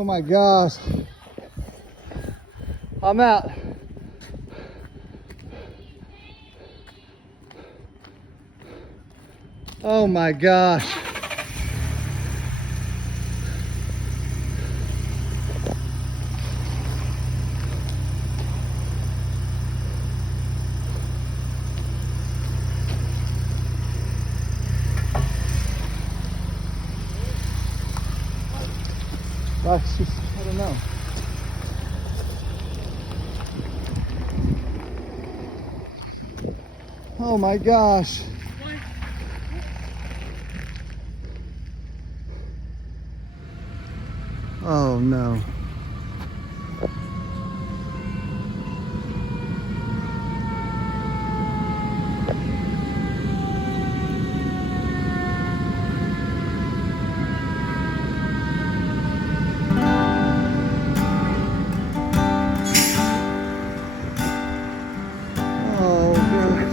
Oh my gosh. I'm out. Oh my gosh. That's just, I don't know. Oh my gosh. Oh no. Oh god.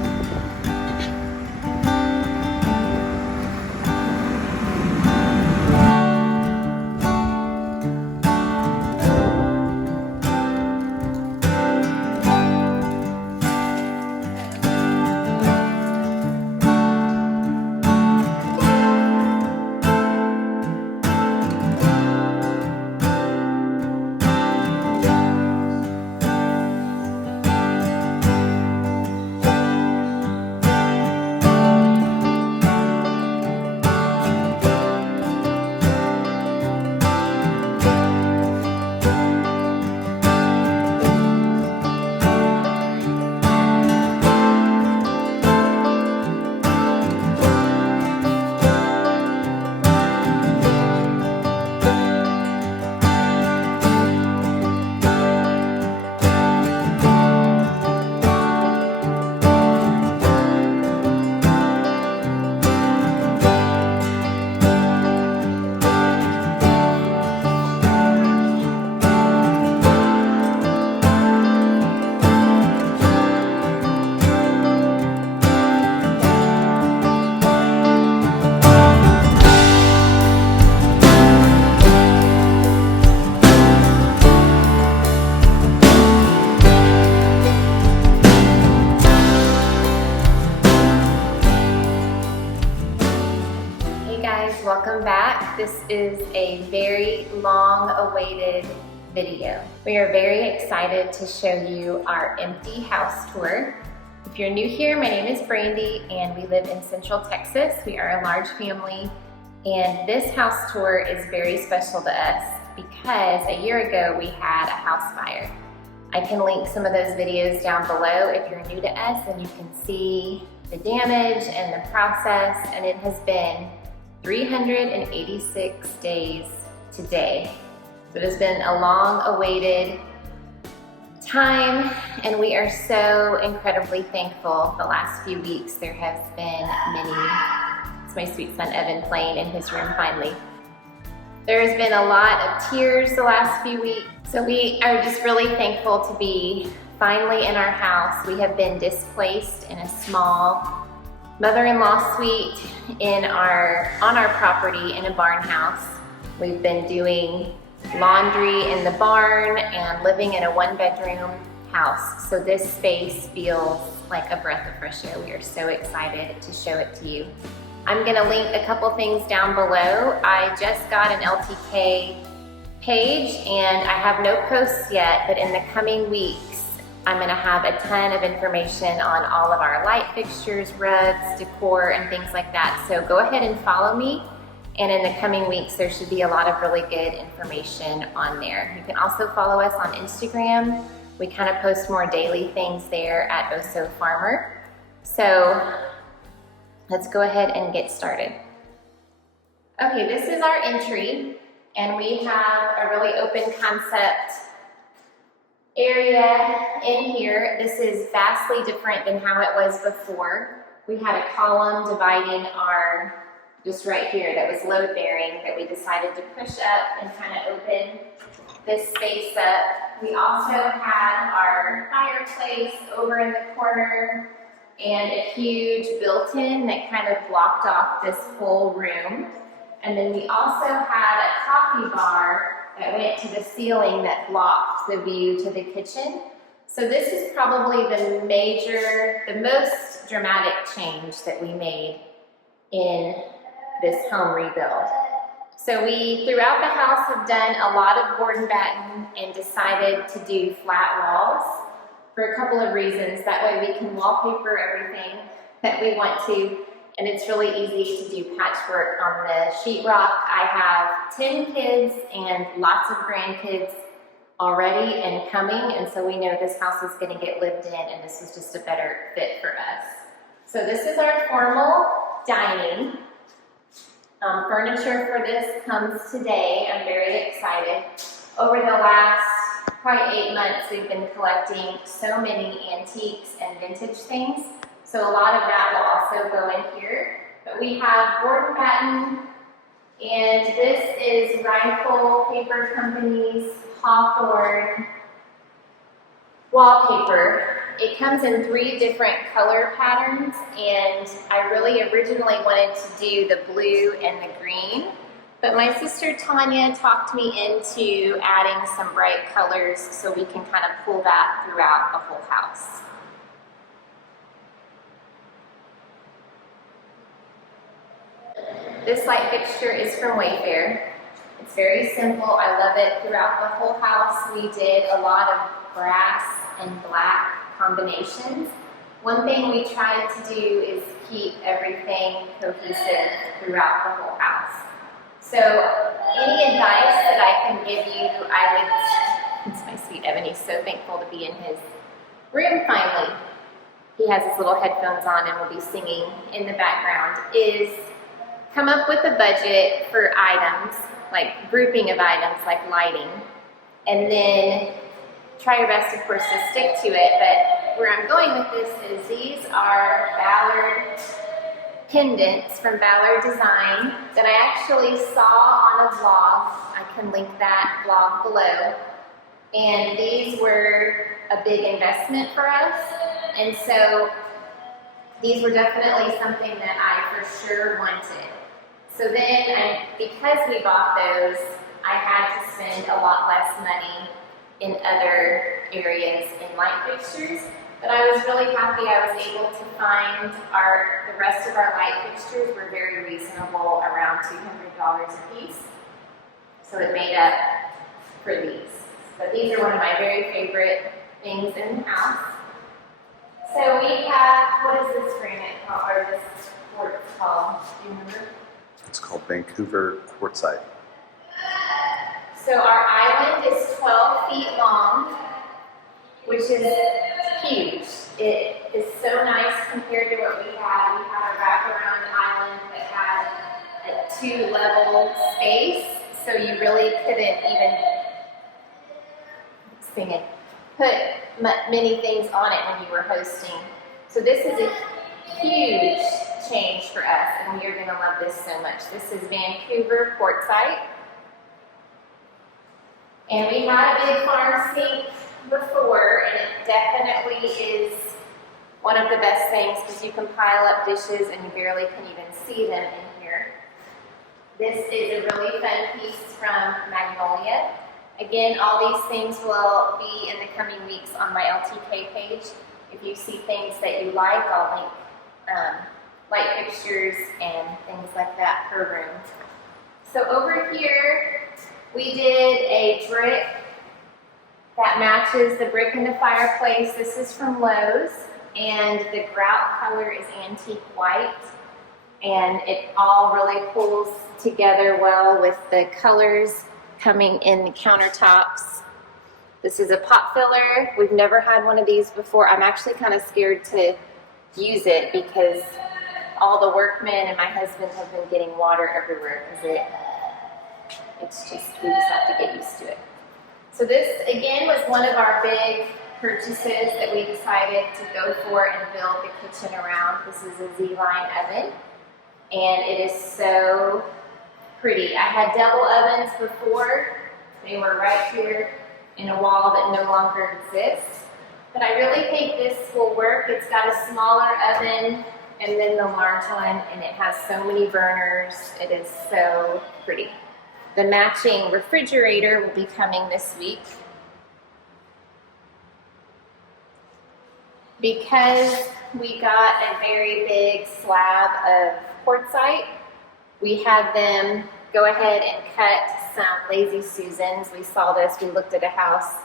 Hey guys, welcome back. This is a very long-awaited video. We are very excited to show you our empty house tour. If you're new here, my name is Brandy and we live in Central Texas. We are a large family and this house tour is very special to us because a year ago we had a house fire. I can link some of those videos down below if you're new to us and you can see the damage and the process, and it has been 386 days today. So it has been a long-awaited time, and we are so incredibly thankful. The last few weeks, there has been many. It's my sweet son Evan playing in his room finally. There has been a lot of tears the last few weeks. So we are just really thankful to be finally in our house. We have been displaced in a small mother-in-law suite on our property in a barn house. We've been doing laundry in the barn and living in a one-bedroom house. So this space feels like a breath of fresh air. We are so excited to show it to you. I'm gonna link a couple things down below. I just got an LTK page and I have no posts yet, but in the coming weeks, I'm gonna have a ton of information on all of our light fixtures, rugs, decor, and things like that. So go ahead and follow me. And in the coming weeks, there should be a lot of really good information on there. You can also follow us on Instagram. We kind of post more daily things there at Oso Farmer. So let's go ahead and get started. Okay, this is our entry, and we have a really open concept area in here. This is vastly different than how it was before. We had a column dividing our, just right here, that was load bearing that we decided to push up and kind of open this space up. We also had our fireplace over in the corner and a huge built-in that kind of blocked off this whole room. And then we also had a coffee bar that went to the ceiling that blocked the view to the kitchen. So this is probably the most dramatic change that we made in this home rebuild. So we, throughout the house, have done a lot of board and batten and decided to do flat walls for a couple of reasons. That way we can wallpaper everything that we want to, and it's really easy to do patchwork on the sheetrock. I have 10 kids and lots of grandkids already and coming, and so we know this house is going to get lived in, and this is just a better fit for us. So this is our formal dining. Furniture for this comes today. I'm very excited. Over the last probably 8 months, we've been collecting so many antiques and vintage things. So a lot of that will also go in here. But we have board and batten, and this is Rifle Paper Company's Hawthorne wallpaper. It comes in 3 different color patterns, and I really originally wanted to do the blue and the green, but my sister Tanya talked me into adding some bright colors so we can kind of pull that throughout the whole house. This light fixture is from Wayfair. It's very simple. I love it. Throughout the whole house, we did a lot of brass and black combinations. One thing we tried to do is keep everything cohesive throughout the whole house. So any advice that I can give you, it's my sweet Evan, he's so thankful to be in his room finally. He has his little headphones on and will be singing in the background, is come up with a budget for items, like grouping of items like lighting, and then try your best, of course, to stick to it. But where I'm going with this is these are Ballard pendants from Ballard Design that I actually saw on a vlog. I can link that vlog below. And these were a big investment for us. And so these were definitely something that I for sure wanted. So then, because we bought those, I had to spend a lot less money in other areas in light fixtures, but I was really happy I was able to find the rest of our light fixtures were very reasonable, around $200 a piece. So it made up for these. But these are one of my very favorite things in the house. So we have, what is this granite called, or this quartz called? Do you remember? It's called Vancouver Quartzite. So our island is 12 feet long, which is huge. It is so nice compared to what we had. We had a wraparound island that had a 2-level space, so you really couldn't even put many things on it when you were hosting. So this is a huge change for us, and we are going to love this so much. This is Vancouver Quartzite. And we had a big farm sink before, and it definitely is one of the best things because you can pile up dishes and you barely can even see them in here. This is a really fun piece from Magnolia. Again, all these things will be in the coming weeks on my LTK page. If you see things that you like, I'll link light fixtures and things like that per room. So over here, we did a brick that matches the brick in the fireplace. This is from Lowe's, and the grout color is antique white, and it all really pulls together well with the colors coming in the countertops. This is a pot filler. We've never had one of these before. I'm actually kind of scared to use it because all the workmen and my husband have been getting water everywhere because we just have to get used to it. So this, again, was one of our big purchases that we decided to go for and build the kitchen around. This is a Z-line oven, and it is so pretty. I had double ovens before. They were right here in a wall that no longer exists. But I really think this will work. It's got a smaller oven and then the large one, and it has so many burners. It is so pretty. The matching refrigerator will be coming this week. Because we got a very big slab of quartzite, we had them go ahead and cut some Lazy Susans. We saw this, we looked at a house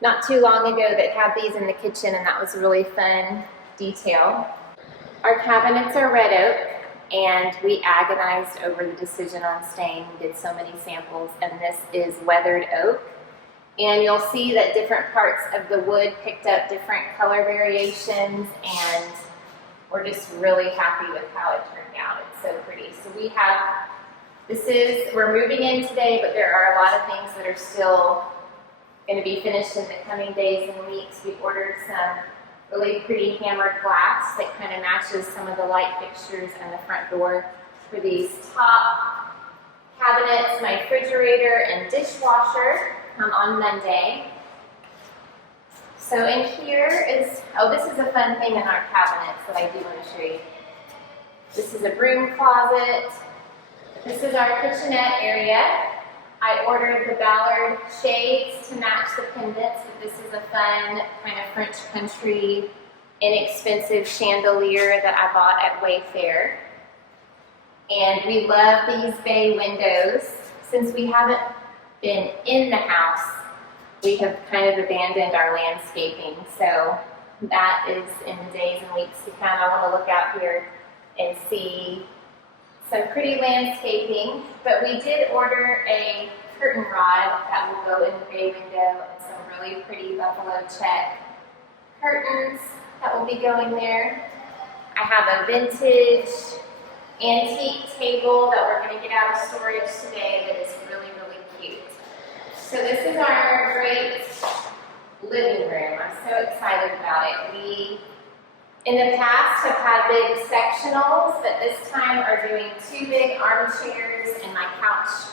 not too long ago that had these in the kitchen, and that was a really fun detail. Our cabinets are red oak, and we agonized over the decision on stain. We did so many samples, and this is weathered oak. And you'll see that different parts of the wood picked up different color variations, and we're just really happy with how it turned out. It's so pretty. So we're moving in today, but there are a lot of things that are still going to be finished in the coming days and weeks. We've ordered some really pretty hammered glass that kind of matches some of the light fixtures and the front door for these top cabinets. My refrigerator and dishwasher come on Monday. So in here is, this is a fun thing in our cabinets that I do want to show you. This is a broom closet. This is our kitchenette area. I ordered the Ballard shades to match the pendants, but this is a fun kind of French country, inexpensive chandelier that I bought at Wayfair. And we love these bay windows. Since we haven't been in the house, we have kind of abandoned our landscaping. So that is in the days and weeks to come. I want to look out here and see some pretty landscaping, but we did order a curtain rod that will go in the bay window and some really pretty buffalo check curtains that will be going there. I have a vintage antique table that we're going to get out of storage today that is really, really cute. So this is our great living room. I'm so excited about it. We in the past have had big sectionals, but this time are doing 2 big armchairs, and my couch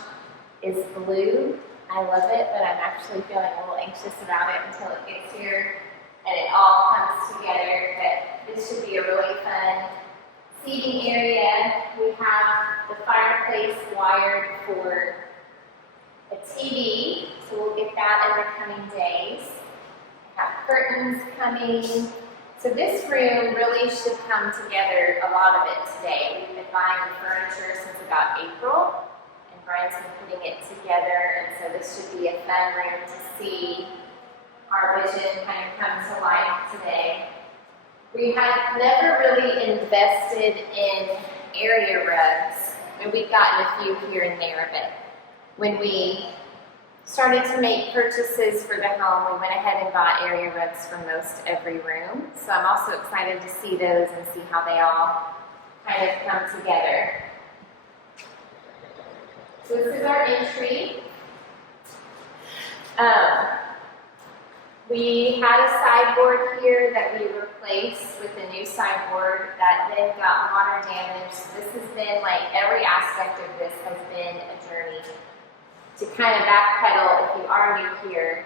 is blue. I love it, but I'm actually feeling a little anxious about it until it gets here and it all comes together. But this should be a really fun seating area. We have the fireplace wired for a TV, so we'll get that in the coming days. I have curtains coming. So this room really should come together, a lot of it today. We've been buying the furniture since about April, and Brian's been putting it together, and so this should be a fun room to see our vision kind of come to life today. We have never really invested in area rugs. I mean, we've gotten a few here and there, but when we started to make purchases for the home, we went ahead and bought area rugs for most every room. So I'm also excited to see those and see how they all kind of come together. So this is our entry. We had a sideboard here that we replaced with a new sideboard that then got water damage. So this has been like, every aspect of this has been a journey. To kind of backpedal, if you are new here,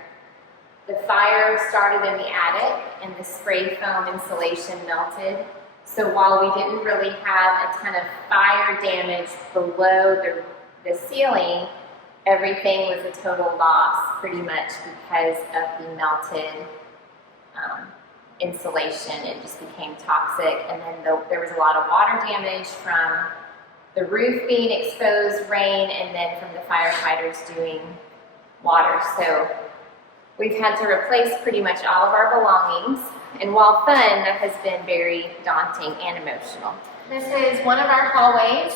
the fire started in the attic and the spray foam insulation melted. So while we didn't really have a ton of fire damage below the ceiling, everything was a total loss pretty much because of the melted insulation. It just became toxic, and then there was a lot of water damage from the roof being exposed, rain, and then from the firefighters doing water. So we've had to replace pretty much all of our belongings. And while fun, that has been very daunting and emotional. This is one of our hallways,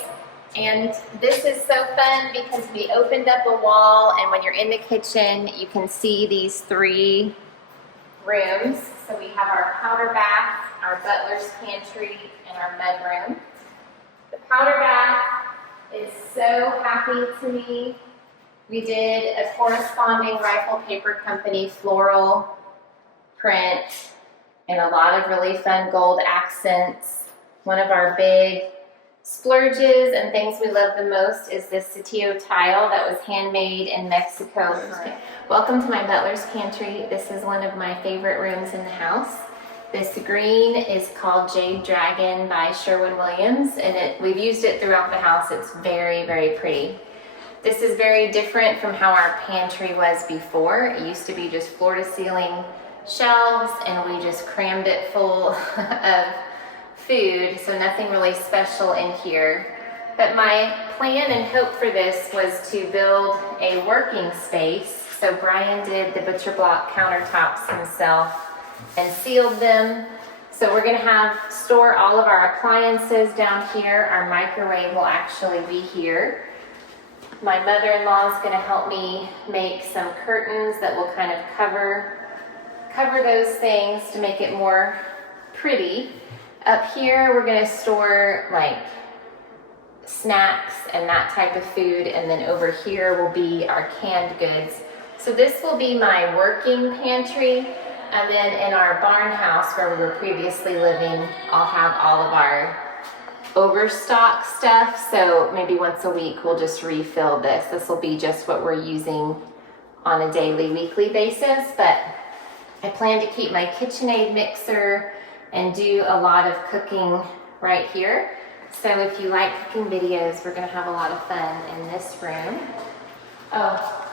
and this is so fun because we opened up a wall, and when you're in the kitchen, you can see these 3 rooms. So we have our powder bath, our butler's pantry, and our mudroom. The powder bath is so happy to me. We did a corresponding Rifle Paper Company floral print and a lot of really fun gold accents. One of our big splurges and things we love the most is this Satillo tile that was handmade in Mexico. Welcome to my butler's pantry. This is one of my favorite rooms in the house. This green is called Jade Dragon by Sherwin-Williams, and we've used it throughout the house. It's very, very pretty. This is very different from how our pantry was before. It used to be just floor to ceiling shelves, and we just crammed it full of food, so nothing really special in here. But my plan and hope for this was to build a working space. So Brian did the butcher block countertops himself and sealed them. So we're gonna store all of our appliances down here. Our microwave will actually be here. My mother-in-law is gonna help me make some curtains that will kind of cover those things to make it more pretty. Up here, we're gonna store like snacks and that type of food, and then over here will be our canned goods. So this will be my working pantry, and then in our barn house where we were previously living, I'll have all of our overstock stuff. So maybe once a week we'll just refill this. This will be just what we're using on a daily, weekly basis, but I plan to keep my Kitchenette mixer and do a lot of cooking right here. So if you like cooking videos, we're gonna have a lot of fun in this room. Oh,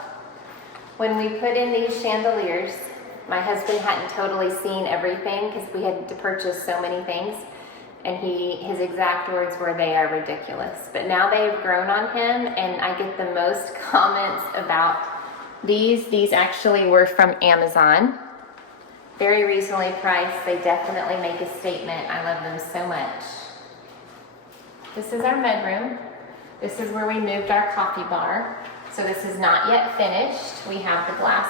when we put in these chandeliers, my husband hadn't totally seen everything because we had to purchase so many things. And his exact words were, "They are ridiculous." But now they've grown on him, and I get the most comments about these. These actually were from Amazon. Very reasonably priced. They definitely make a statement. I love them so much. This is our bedroom. This is where we moved our coffee bar. So this is not yet finished. We have the glass,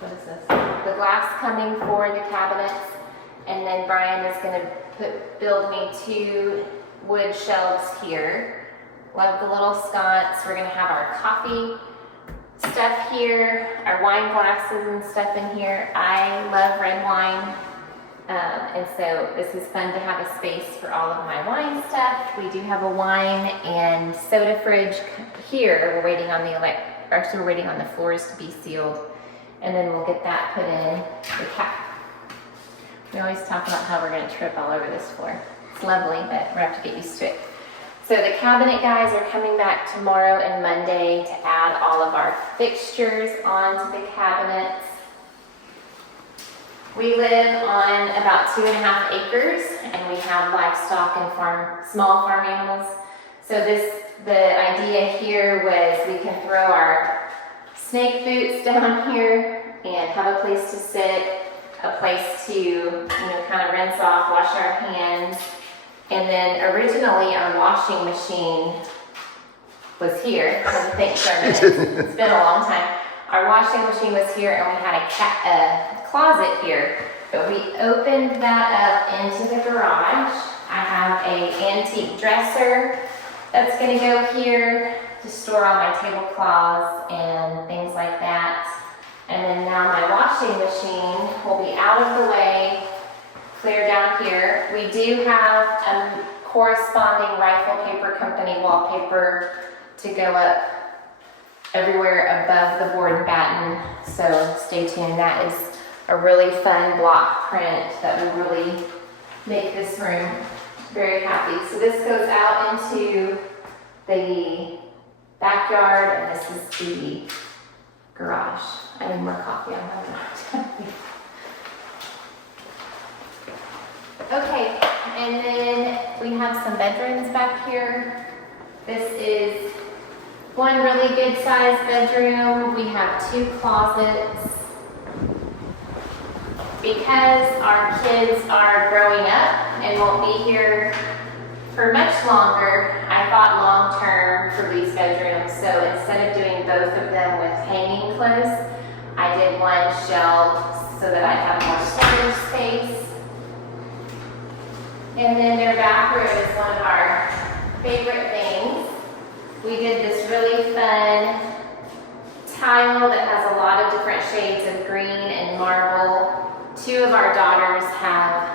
what is this? The glass coming for the cabinets. And then Brian is gonna build me 2 wood shelves here. Love the little sconce. We're gonna have our coffee stuff here, our wine glasses and stuff in here. I love red wine. And so this is fun to have a space for all of my wine stuff. We do have a wine and soda fridge here. We're waiting on we're waiting on the floors to be sealed, and then we'll get that put in. We always talk about how we're going to trip all over this floor. It's lovely, but we have to get used to it. So the cabinet guys are coming back tomorrow and Monday to add all of our fixtures onto the cabinets. We live on about 2.5 acres, and we have livestock and small farm animals. So the idea here was we can throw our snake boots down here and have a place to sit, a place to kind of rinse off, wash our hands. And then originally our washing machine was here. Thanks for a minute. It's been a long time. Our washing machine was here, and we had a closet here, but we opened that up into the garage. I have a antique dresser that's gonna go here to store all my tablecloths and things like that. And then now my washing machine will be out of the way, clear down here. We do have a corresponding Rifle Paper Company wallpaper to go up everywhere above the board and batten, so stay tuned. That is a really fun block print that will really make this room very happy. So this goes out into the backyard, and this is the garage. I need more coffee on my mind. Okay, and then we have some bedrooms back here. This is one really good sized bedroom. We have 2 closets. Because our kids are growing up and won't be here for much longer, I thought long term for these bedrooms. So instead of doing both of them with hanging clothes, I did one shelf so that I'd have more storage space. And then their bathroom is one of our favorite things. We did this really fun tile that has a lot of different shades of green and marble. 2 of our daughters have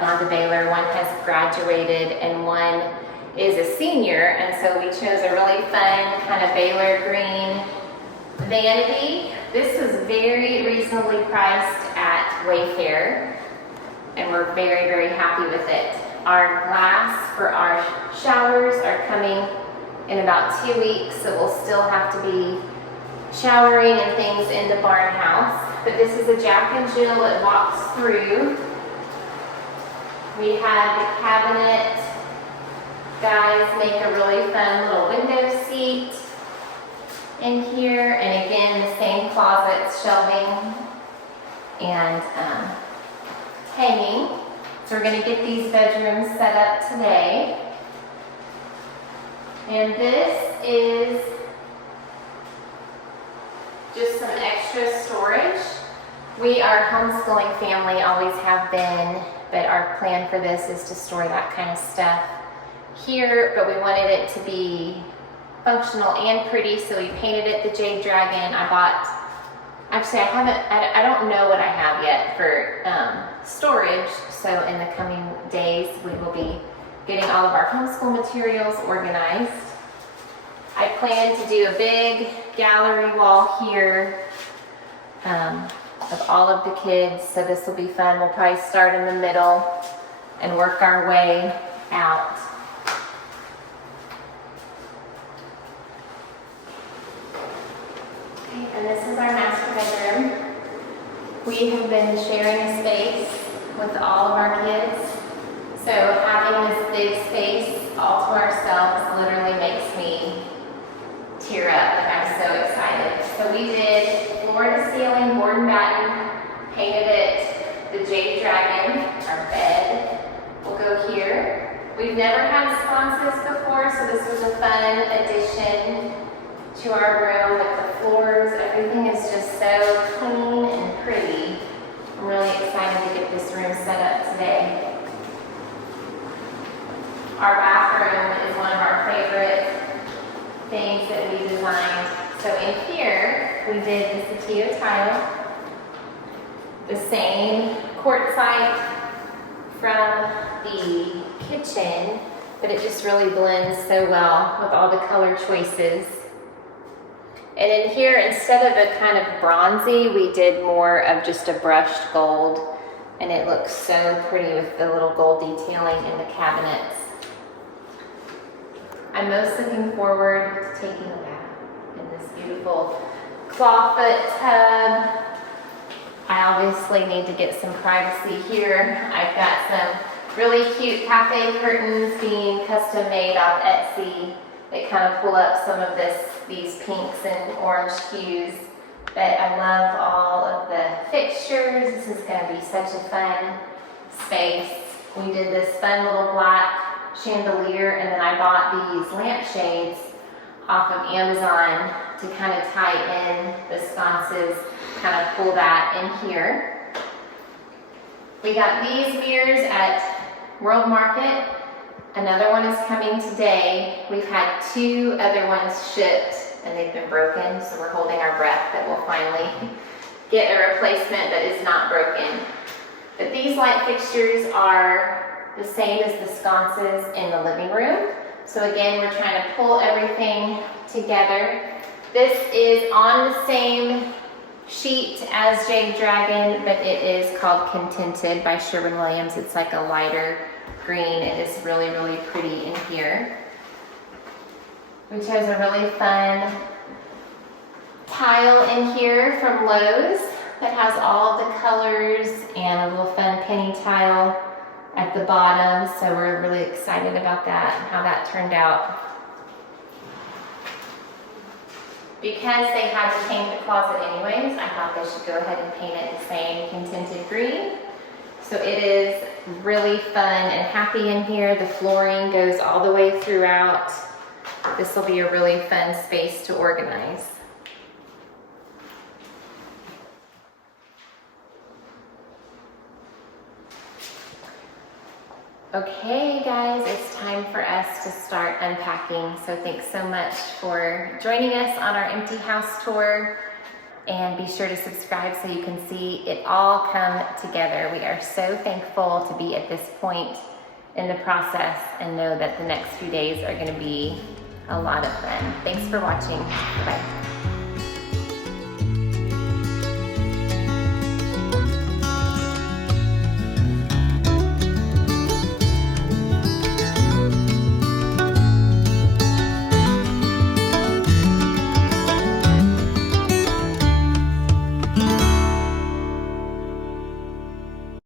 gone to Baylor. One has graduated and one is a senior, and so we chose a really fun kind of Baylor green vanity. This was very reasonably priced at Wayfair, and we're very, very happy with it. Our glass for our showers are coming in about 2 weeks, so we'll still have to be showering and things in the barn house. But this is a Jack and Jill. It walks through. We had the cabinet guys make a really fun little window seat in here, and again the same closets, shelving, and hanging. So we're going to get these bedrooms set up today. And this is just some extra storage. We are a homeschooling family, always have been, but our plan for this is to store that kind of stuff here, but we wanted it to be functional and pretty, so we painted it the Jade Dragon. Actually I don't know what I have yet for storage, so in the coming days we will be getting all of our homeschool materials organized. I plan to do a big gallery wall here of all of the kids, so this will be fun. We'll probably start in the middle and work our way out. Okay, and this is our master bedroom. We have been sharing a space with all of our kids, so having this big space all to ourselves literally makes me tear up. Like, I'm so excited. So we did floor to ceiling board and batten, painted it the Jade Dragon. Our bed will go here. We've never had sconces before, so this was a fun addition to our room. With the floors, everything is just so clean and pretty. I'm really excited to get this room set up today. Our bathroom is one of our favorite things that we designed. So in here, we did the Satio tile, the same quartzite from the kitchen, but it just really blends so well with all the color choices. And in here, instead of a kind of bronzy, we did more of just a brushed gold, and it looks so pretty with the little gold detailing in the cabinets. I'm most looking forward to taking a bath in this beautiful clawfoot tub. I obviously need to get some privacy here. I've got some really cute cafe curtains being custom made off Etsy. They kind of pull up some of these pinks and orange hues. But I love all of the fixtures. This is going to be such a fun space. We did this fun little black chandelier, and then I bought these lampshades off of Amazon to kind of tie in the sconces, kind of pull that in here. We got these mirrors at World Market. Another one is coming today. We've had 2 other ones shipped and they've been broken, so we're holding our breath that we'll finally get a replacement that is not broken. But these light fixtures are the same as the sconces in the living room. So again, we're trying to pull everything together. This is on the same sheet as Jade Dragon, but it is called Contented by Sherwin-Williams. It's like a lighter green. It is really, really pretty in here. We chose a really fun tile in here from Lowe's that has all the colors and a little fun penny tile at the bottom. So we're really excited about that and how that turned out. Because they had to paint the closet anyways, I thought they should go ahead and paint it the same Contented green. So it is really fun and happy in here. The flooring goes all the way throughout. This will be a really fun space to organize. Okay guys, it's time for us to start unpacking. So thanks so much for joining us on our empty house tour, and be sure to subscribe so you can see it all come together. We are so thankful to be at this point in the process and know that the next few days are going to be a lot of fun. Thanks for watching. Bye.